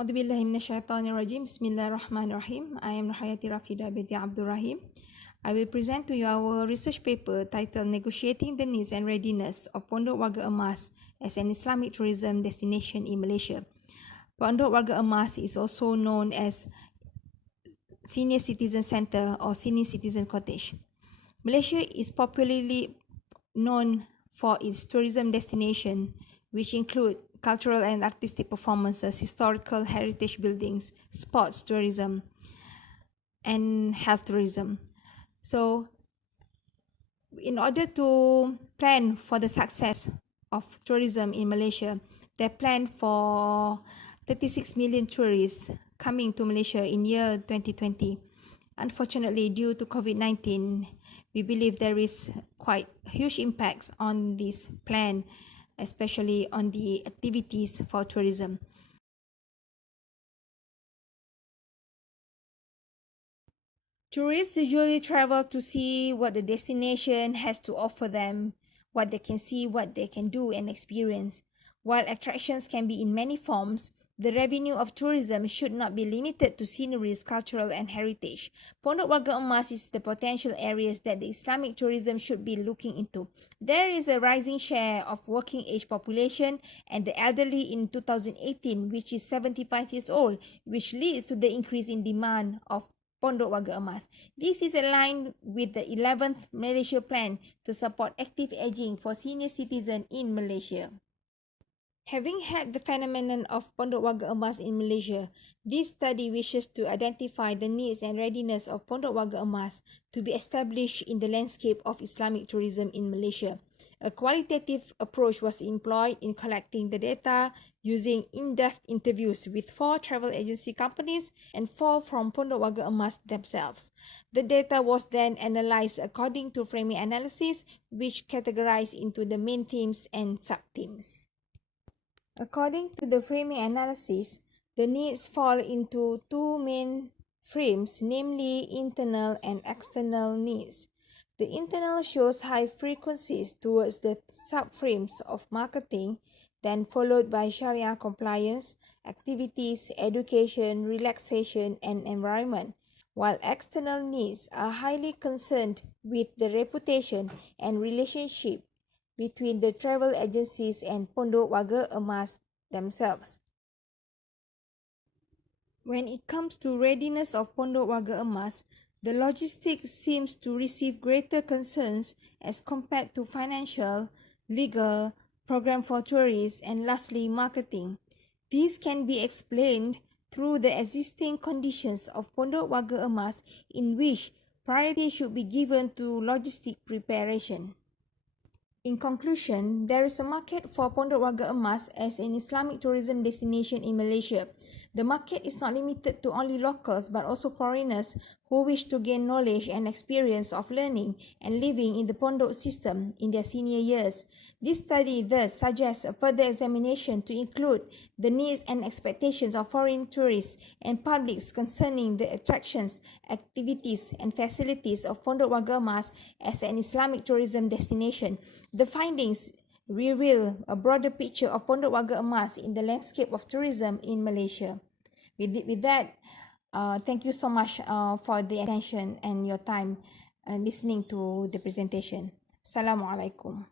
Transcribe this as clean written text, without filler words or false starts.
أعوذ بالله من الشيطان الرجيم. Bismillahirrahmanirrahim. I am Nurhayati Rafida binti Abdul Rahim. I will present to you our research paper titled Negotiating the Needs and Readiness of Pondok Warga Emas as an Islamic Tourism Destination in Malaysia. Pondok Warga Emas is also known as Senior Citizen Centre or Senior Citizen Cottage. Malaysia is popularly known for its tourism destination, which include cultural and artistic performances, historical heritage buildings, sports tourism, and health tourism. So, in order to plan for the success of tourism in Malaysia, they plan for 36 million tourists coming to Malaysia in year 2020. Unfortunately, due to COVID-19, we believe there is quite huge impacts on this plan, especially on the activities for tourism. Tourists usually travel to see what the destination has to offer them, what they can see, what they can do and experience. While attractions can be in many forms, the revenue of tourism should not be limited to sceneries, cultural and heritage. Pondok Warga Emas is the potential areas that the Islamic tourism should be looking into. There is a rising share of working age population and the elderly in 2018, which is 75 years old, which leads to the increase in demand of Pondok Warga Emas. This is aligned with the 11th Malaysia Plan to support active aging for senior citizens in Malaysia. Having had the phenomenon of Pondok Warga Emas in Malaysia, this study wishes to identify the needs and readiness of Pondok Warga Emas to be established in the landscape of Islamic tourism in Malaysia. A qualitative approach was employed in collecting the data using in-depth interviews with 4 travel agency companies and 4 from Pondok Warga Emas themselves. The data was then analyzed according to framing analysis, which categorized into the main themes and sub-themes. According to the framing analysis, the needs fall into 2 main frames, namely internal and external needs. The internal shows high frequencies towards the subframes of marketing, then followed by Sharia compliance, activities, education, relaxation, and environment, while external needs are highly concerned with the reputation and relationship between the travel agencies and Pondok Warga Emas themselves. When it comes to readiness of Pondok Warga Emas, the logistics seems to receive greater concerns as compared to financial, legal, program for tourists, and lastly, marketing. This can be explained through the existing conditions of Pondok Warga Emas, in which priority should be given to logistic preparation. In conclusion, there is a market for Pondok Warga Emas as an Islamic tourism destination in Malaysia. The market is not limited to only locals but also foreigners who wish to gain knowledge and experience of learning and living in the Pondok system in their senior years. This study thus suggests a further examination to include the needs and expectations of foreign tourists and publics concerning the attractions, activities and facilities of Pondok Warga Emas as an Islamic tourism destination. The findings reveal a broader picture of Pondok Warga Emas in the landscape of tourism in Malaysia. With that, thank you so much for the attention and your time listening to the presentation. Assalamualaikum.